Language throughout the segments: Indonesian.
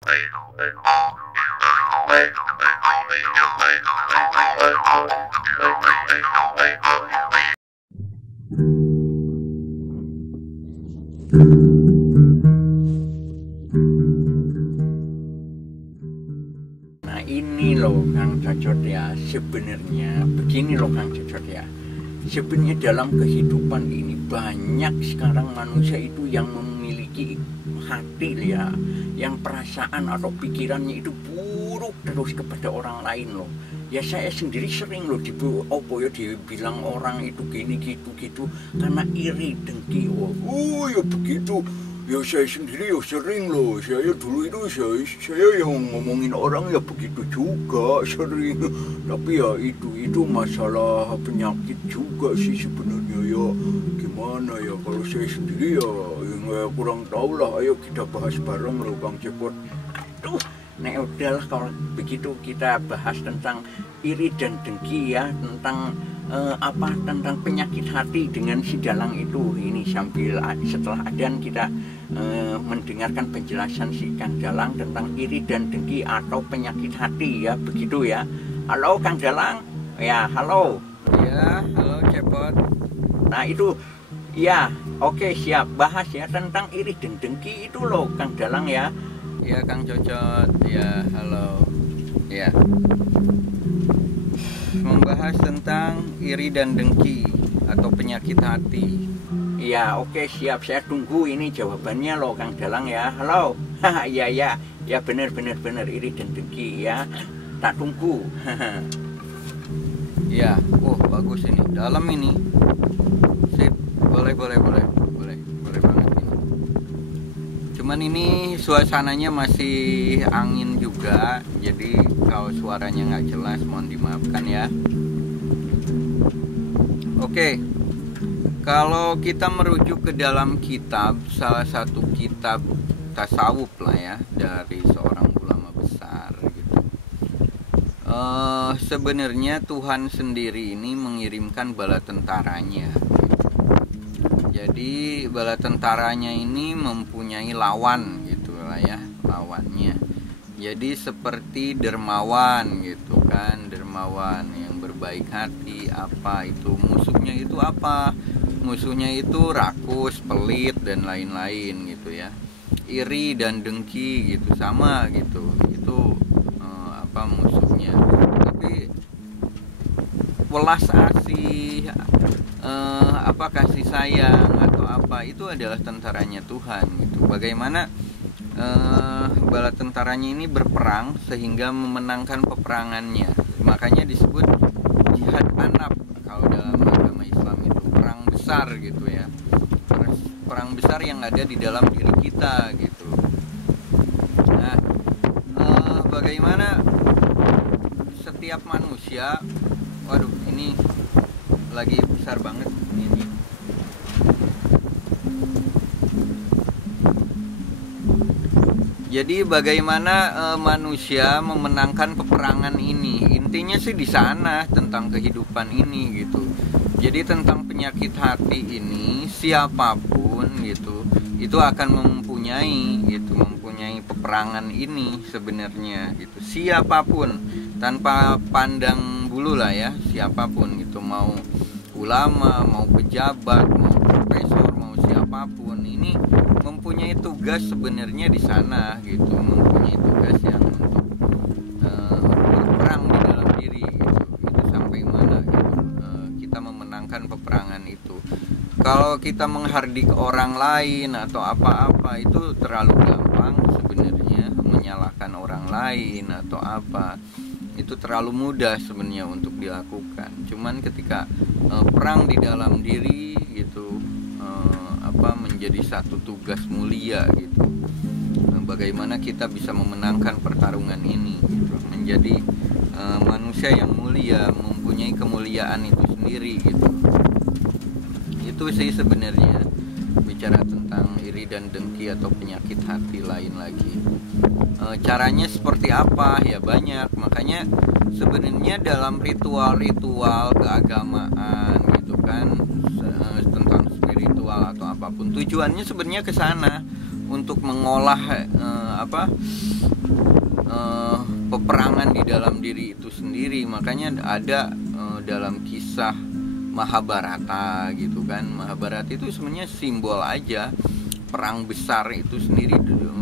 Nah ini loh Kang Cocot ya, sebenarnya begini loh Kang Cocot ya. Sebenarnya dalam kehidupan ini banyak sekarang manusia itu yang memiliki hati ya, yang perasaan atau pikirannya itu buruk terus kepada orang lain loh. Ya saya sendiri sering loh dibilang orang itu gini gitu karena iri dengki. Oh ya begitu. Ya saya sendiri ya sering loh, saya dulu itu saya yang ngomongin orang ya begitu juga sering. Tapi ya itu masalah penyakit juga sih sebenarnya ya. Gimana ya kalau saya sendiri ya kurang tahu lah. Ayo kita bahas bareng loh Bang Cepot. Aduh, nah udahlah kalau begitu kita bahas tentang iri dan dengki ya, tentang tentang penyakit hati dengan si dalang itu. Ini sambil setelah adzan kita mendengarkan penjelasan si Kang Dalang tentang iri dan dengki atau penyakit hati ya, begitu ya. Halo Kang Dalang. Ya, halo. Ya, halo Cepot. Nah itu ya, oke siap, bahas ya tentang iri dan dengki itu loh Kang Dalang ya. Ya Kang Cocot. Ya, halo. Ya, membahas tentang iri dan dengki atau penyakit hati. Iya, oke siap, saya tunggu ini jawabannya loh Kang Dalang ya. Halo. Ya benar iri dan dengki ya. Tak tunggu. Ya, bagus ini. Dalam ini. Sip, boleh banget ini. Cuman ini suasananya masih angin juga, jadi kalau suaranya nggak jelas mohon dimaafkan ya. Oke. Kalau kita merujuk ke dalam kitab, salah satu kitab tasawuf lah ya, dari seorang ulama besar gitu. Sebenarnya Tuhan sendiri ini mengirimkan bala tentaranya. Jadi bala tentaranya ini mempunyai lawan gitu lah ya, lawannya. Jadi seperti dermawan gitu kan, dermawan yang berbaik hati, apa itu musuhnya itu apa? Musuhnya itu rakus, pelit dan lain-lain gitu ya. Iri dan dengki gitu sama gitu. Itu musuhnya. Tapi welas asih, kasih sayang atau apa itu adalah tentaranya Tuhan gitu. Bagaimana bala tentaranya ini berperang sehingga memenangkan peperangannya. Makanya disebut jihad anab kalau dalam agama Islam itu, perang besar gitu ya. Perang besar yang ada di dalam diri kita gitu. Nah, bagaimana setiap manusia, waduh ini lagi besar banget ini. Jadi bagaimana manusia memenangkan peperangan ini? Intinya sih di sana tentang kehidupan ini gitu. Jadi tentang penyakit hati ini siapapun gitu, itu akan mempunyai peperangan ini sebenarnya gitu. Siapapun tanpa pandang bulu lah ya, siapapun gitu, mau ulama, mau pejabat, mau profesor, mau siapapun ini mempunyai tugas sebenarnya di sana gitu, mempunyai tugas yang untuk berperang di dalam diri gitu. Itu sampai mana gitu kita memenangkan peperangan itu. Kalau kita menghardik orang lain atau apa-apa itu terlalu gampang sebenarnya, menyalahkan orang lain atau apa itu terlalu mudah sebenarnya untuk dilakukan. Cuman ketika perang di dalam diri gitu, menjadi satu tugas mulia gitu. Bagaimana kita bisa memenangkan pertarungan ini gitu, menjadi manusia yang mulia, mempunyai kemuliaan itu sendiri gitu. Itu sih sebenarnya bicara tentang iri dan dengki atau penyakit hati lain lagi. Caranya seperti apa? Ya banyak. Makanya sebenarnya dalam ritual-ritual keagamaan gitu kan, tentang spiritual atau apapun, tujuannya sebenarnya ke sana untuk mengolah peperangan di dalam diri itu sendiri. Makanya ada dalam kisah Mahabharata gitu kan. Mahabharata itu sebenarnya simbol aja perang besar itu sendiri.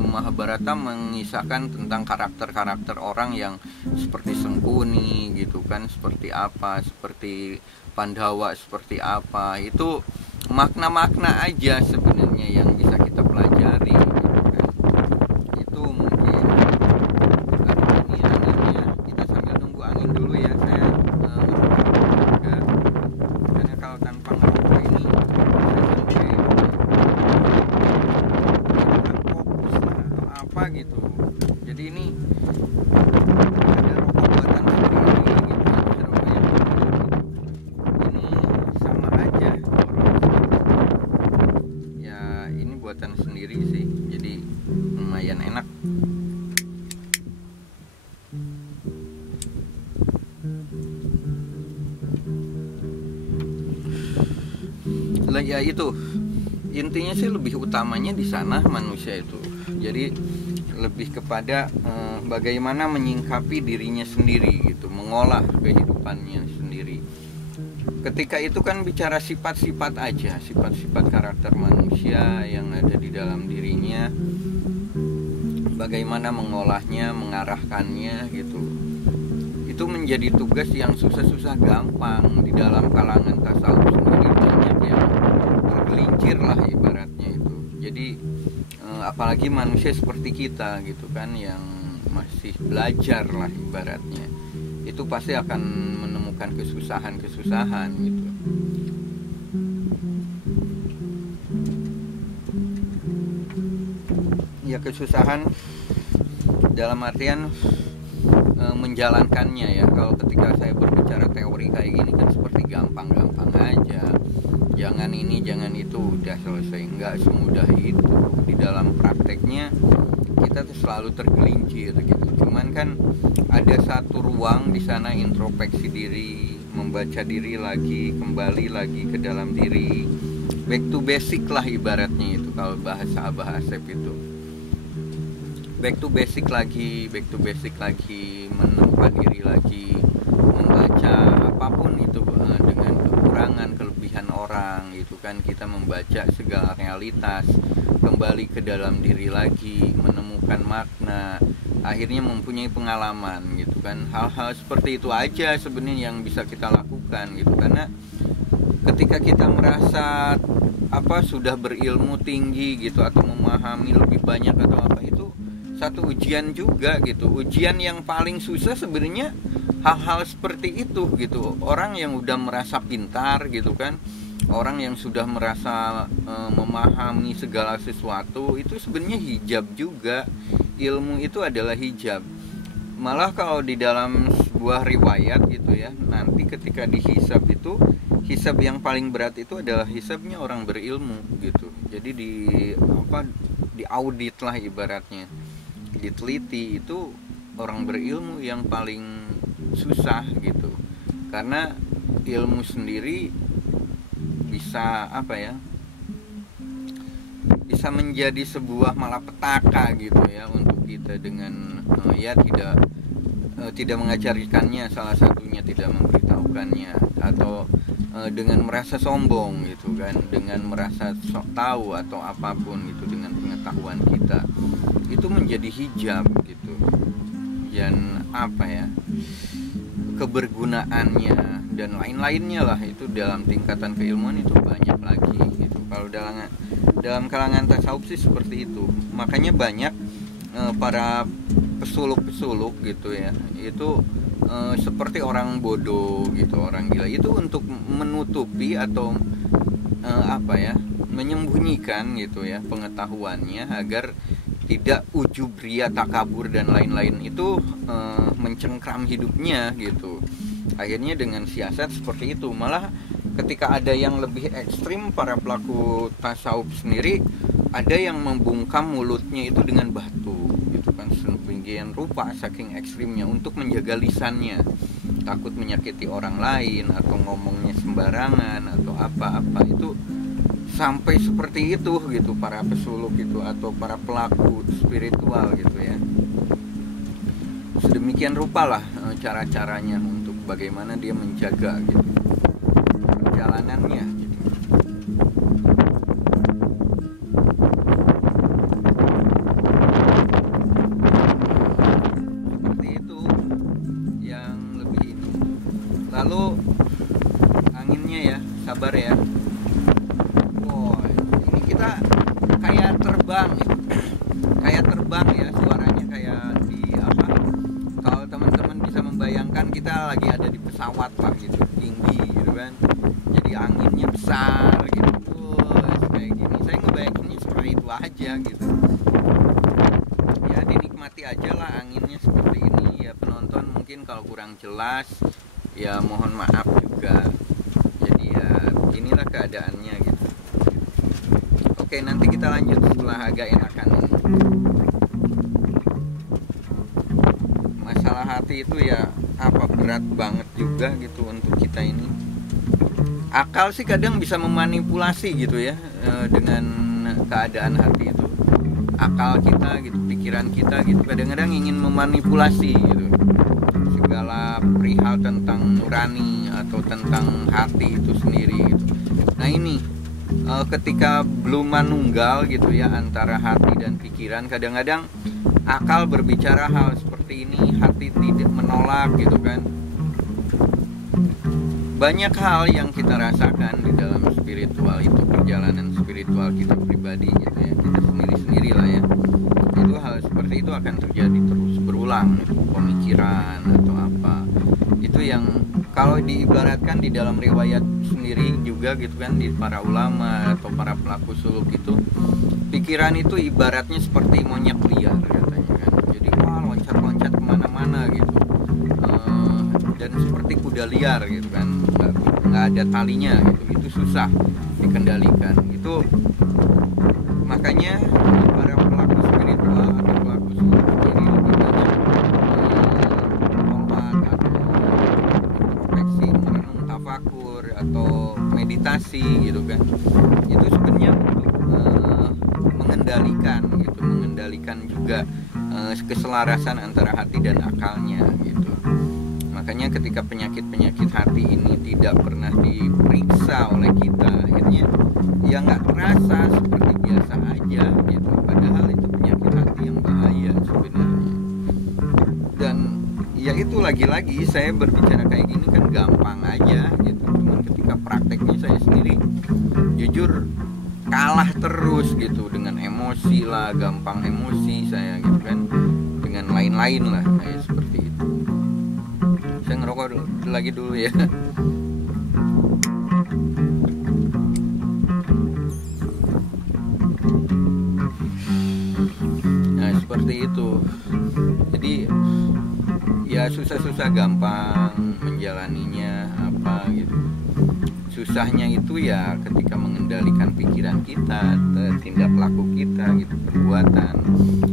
Mahabharata mengisahkan tentang karakter-karakter orang yang seperti Sangkuni gitu kan, seperti apa, seperti Pandawa seperti apa. Itu makna-makna aja sebenarnya yang bisa kita pelajari gitu kan. Itu mungkin ini anginnya, kita sambil nunggu angin dulu ya. Saya juga, karena kalau tanpa ngerokok ini saya sampai kurang fokus lah atau apa gitu. Jadi ini ada rokok buatan sendiri gitu, ada rokok yang ini sama aja ya, ini buatan sendiri sih, jadi lumayan enak. Ya itu intinya sih, lebih utamanya di sana manusia itu. Jadi lebih kepada bagaimana menyingkapi dirinya sendiri gitu, mengolah kehidupannya sendiri. Ketika itu kan bicara sifat-sifat aja, sifat-sifat karakter manusia yang ada di dalam dirinya, bagaimana mengolahnya, mengarahkannya gitu. Itu menjadi tugas yang susah-susah gampang. Di dalam kalangan tasawuf sendiri banyak yang tergelincir lah ibaratnya itu. Jadi apalagi manusia seperti kita gitu kan, yang masih belajar lah ibaratnya, itu pasti akan menemukan kesusahan-kesusahan gitu. Ya kesusahan dalam artian menjalankannya ya. Kalau ketika saya berbicara teori kayak gini kan seperti gampang-gampang aja, jangan ini jangan itu udah selesai. Nggak semudah itu. Di dalam prakteknya kita tuh selalu tergelincir gitu. Cuman kan ada satu ruang di sana, introspeksi diri, membaca diri lagi, kembali lagi ke dalam diri, back to basic lah ibaratnya itu kalau bahasa Abah Asep itu. Back to basic lagi, menempa diri lagi, membaca apapun itu dengan kekurangan, kelebihan orang gitu kan. Kita membaca segala realitas, kembali ke dalam diri lagi, menemukan makna, akhirnya mempunyai pengalaman gitu kan. Hal-hal seperti itu aja sebenarnya yang bisa kita lakukan gitu. Karena ketika kita merasa sudah berilmu tinggi gitu, atau memahami lebih banyak atau apa, itu satu ujian juga gitu. Ujian yang paling susah sebenarnya hal-hal seperti itu gitu. Orang yang udah merasa pintar gitu kan, orang yang sudah merasa memahami segala sesuatu, itu sebenarnya hijab juga. Ilmu itu adalah hijab. Malah kalau di dalam sebuah riwayat gitu ya, nanti ketika dihisab itu, hisab yang paling berat itu adalah hisabnya orang berilmu gitu. Jadi di audit lah ibaratnya, diteliti, itu orang berilmu yang paling susah gitu. Karena ilmu sendiri bisa bisa menjadi sebuah malapetaka gitu ya untuk kita, dengan tidak mengajarkannya, salah satunya tidak memberitahukannya, atau dengan merasa sombong gitu kan, dengan merasa sok tahu atau apapun itu dengan pengetahuan kita, itu menjadi hijab gitu. Dan kebergunaannya dan lain-lainnya lah, itu dalam tingkatan keilmuan itu banyak lagi gitu. Kalau dalam kalangan tasawuf sih seperti itu. Makanya banyak para pesuluk-pesuluk gitu ya, itu seperti orang bodoh gitu, orang gila, itu untuk menutupi atau menyembunyikan gitu ya pengetahuannya, agar tidak ujub, ria, takabur dan lain-lain itu mencengkram hidupnya gitu. Akhirnya dengan siasat seperti itu, malah ketika ada yang lebih ekstrim, para pelaku tasawuf sendiri ada yang membungkam mulutnya itu dengan batu gitu kan, sedemikian rupa saking ekstrimnya, untuk menjaga lisannya, takut menyakiti orang lain atau ngomongnya sembarangan atau apa-apa. Itu sampai seperti itu gitu para pesuluk itu atau para pelaku spiritual gitu ya. Sedemikian rupa lah cara-caranya untuk bagaimana dia menjaga gitu perjalanannya gitu. Seperti itu yang lebih ini. Lalu anginnya ya, sabar ya. Wow, ini kita kayak terbang ya. Kayak terbang ya, suaranya kayak di apa? Kalau teman-teman bisa membayangkan kita lagi ada di pesawat lah gitu, tinggi gitu kan. Jadi anginnya besar gitu. Kayak gini. Saya ngebayanginnya seperti itu aja gitu. Ya dinikmati aja lah anginnya seperti ini ya penonton. Mungkin kalau kurang jelas ya mohon maaf juga. Jadi ya inilah keadaannya gitu. Oke, nanti kita lanjut setelah agak enakan ini. Masalah hati itu ya apa berat banget juga gitu untuk kita ini. Akal sih kadang bisa memanipulasi gitu ya dengan keadaan hati itu. Akal kita gitu, pikiran kita gitu kadang-kadang ingin memanipulasi gitu segala perihal tentang nurani atau tentang hati itu sendiri gitu. Nah ini ketika belum manunggal gitu ya antara hati dan pikiran, kadang-kadang akal berbicara hal seperti ini, hati tidak menolak gitu kan. Banyak hal yang kita rasakan di dalam spiritual itu, perjalanan spiritual kita pribadi gitu ya, kita sendiri-sendiri lah ya. Itu hal seperti itu akan terjadi terus berulang gitu, pemikiran atau apa. Itu yang kalau diibaratkan di dalam riwayat sendiri juga gitu kan, di para ulama atau para pelaku suluk itu, pikiran itu ibaratnya seperti monyet liar katanya kan. Jadi wah loncat-loncat kemana-mana gitu. Dan seperti kuda liar gitu kan, nggak ada talinya gitu, itu susah dikendalikan. Itu makanya para pelaku spiritual atau pelaku suluk sendiri lebih banyak sholat atau introspeksi, merenung, tafakur atau meditasi gitu kan. Itu sebenarnya untuk mengendalikan juga keselarasan antara hati dan akalnya gitu. Makanya ketika penyakit-penyakit hati ini tidak pernah diperiksa oleh kita, akhirnya ya nggak terasa seperti biasa aja gitu. Padahal itu penyakit hati yang bahaya sebenarnya. Dan ya itu lagi-lagi saya berbicara kayak gini kan gampang aja gitu. Cuman ketika prakteknya saya sendiri jujur kalah terus gitu dengan emosi lah, gampang emosi saya gitu kan, dengan lain-lain lah kayak seperti itu. Saya ngerokok lagi dulu ya. Nah seperti itu. Jadi ya susah-susah gampang menjalaninya apa gitu. Susahnya itu ya ketika mengendalikan pikiran kita, tindak laku kita gitu, perbuatan.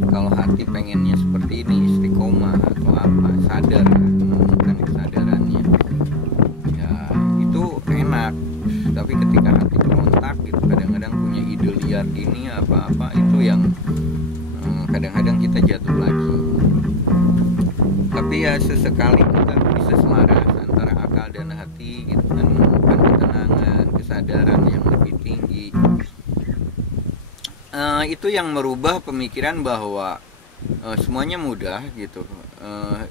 Kalau hati pengennya seperti ini, istiqomah atau apa, sadar, menemukan kesadarannya, ya itu enak. Tapi ketika hati berontak gitu, kadang-kadang punya ide liar gini apa-apa, itu yang kadang-kadang kita jatuh lagi. Tapi ya sesekali kita bisa selaras antara akal dan hati gitu kan, menemukan ketenangan, kesadaran yang lebih tinggi. Itu yang merubah pemikiran bahwa semuanya mudah gitu.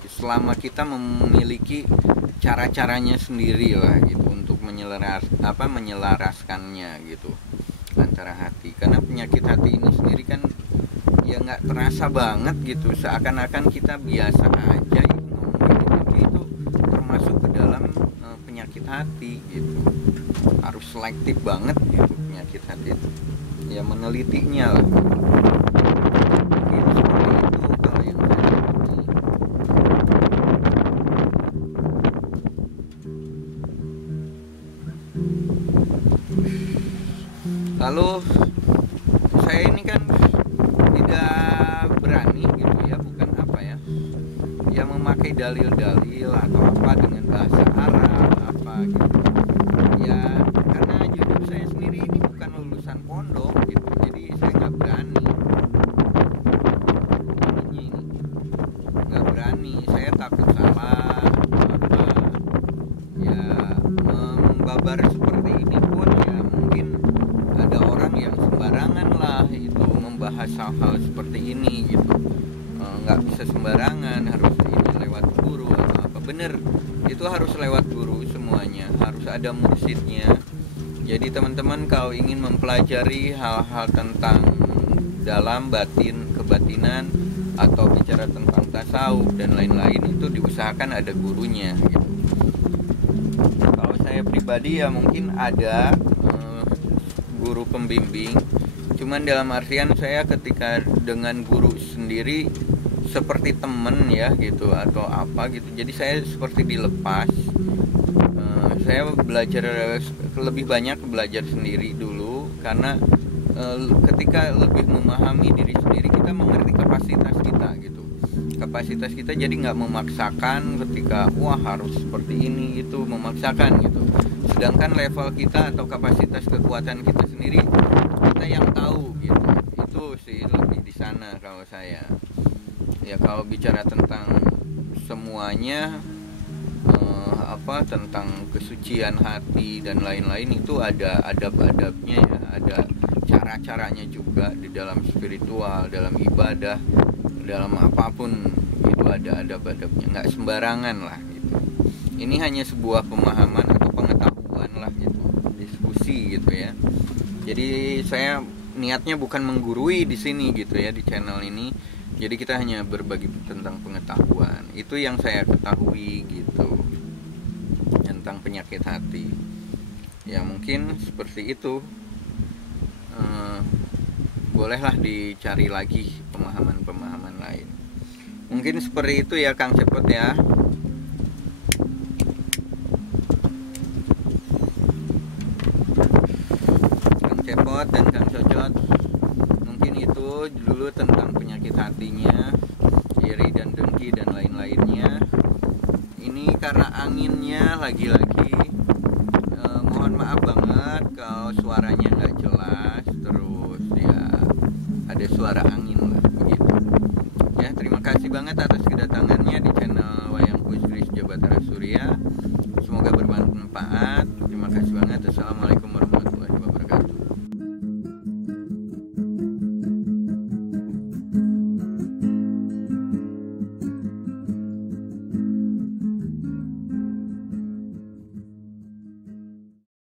Selama kita memiliki cara-caranya sendiri lah gitu untuk menyelaraskannya gitu antara hati. Karena penyakit hati ini sendiri kan ya nggak terasa banget gitu, seakan-akan kita biasa aja ngomongin, tapi itu termasuk ke dalam penyakit hati gitu. Harus selektif banget gitu penyakit hati itu, ya menelitinya lah. Gitu, seperti itu kalau yang saya alami. Lalu saya ini kan tidak berani gitu ya, bukan apa ya, ya memakai dalil-dalil atau apa dengan bahasa Arab apa gitu ya, karena jujur saya sendiri ini bukan lulusan lulusan pondok gitu, jadi saya nggak berani. Ini nggak berani, saya takut salah apa ya. Membabar seperti ini pun ya mungkin ada orang yang sembarangan lah itu membahas hal-hal seperti ini gitu. Nggak bisa sembarangan, harus ini lewat guru atau apa. Bener, itu harus lewat guru semuanya, harus ada mursyidnya. Jadi teman-teman kalau ingin mempelajari hal-hal tentang dalam batin, kebatinan, atau bicara tentang tasawuf dan lain-lain, itu diusahakan ada gurunya gitu. Kalau saya pribadi ya mungkin ada guru pembimbing, cuman dalam artian saya ketika dengan guru sendiri seperti temen ya gitu atau apa gitu, jadi saya seperti dilepas. Saya belajar lebih banyak belajar sendiri dulu, karena ketika lebih memahami diri sendiri, kita mengerti kapasitas kita gitu. Kapasitas kita jadi nggak memaksakan ketika wah harus seperti ini itu, memaksakan gitu. Sedangkan level kita atau kapasitas kekuatan kita sendiri kita yang tahu gitu. Itu sih lebih di sana kalau saya. Ya kalau bicara tentang semuanya tentang kesucian hati dan lain-lain, itu ada adab-adabnya ya, ada cara-caranya juga di dalam spiritual, dalam ibadah, dalam apapun itu ada adab-adabnya, nggak sembarangan lah gitu. Ini hanya sebuah pemahaman atau pengetahuan lah gitu, diskusi gitu ya. Jadi saya niatnya bukan menggurui di sini gitu ya, di channel ini. Jadi kita hanya berbagi tentang pengetahuan. Itu yang saya ketahui gitu tentang penyakit hati. Ya mungkin seperti itu. Bolehlah dicari lagi pemahaman-pemahaman lain. Mungkin seperti itu ya Kang Cepot ya. Kang Cepot dan Kang Cocot, mungkin itu dulu tentang penyakit hatinya, iri dan dengki dan lain-lainnya. Ini karena anginnya lagi-lagi, mohon maaf banget kalau suaranya nggak jelas, terus ya ada suara angin lah begitu. Ya terima kasih banget atas kedatangannya di channel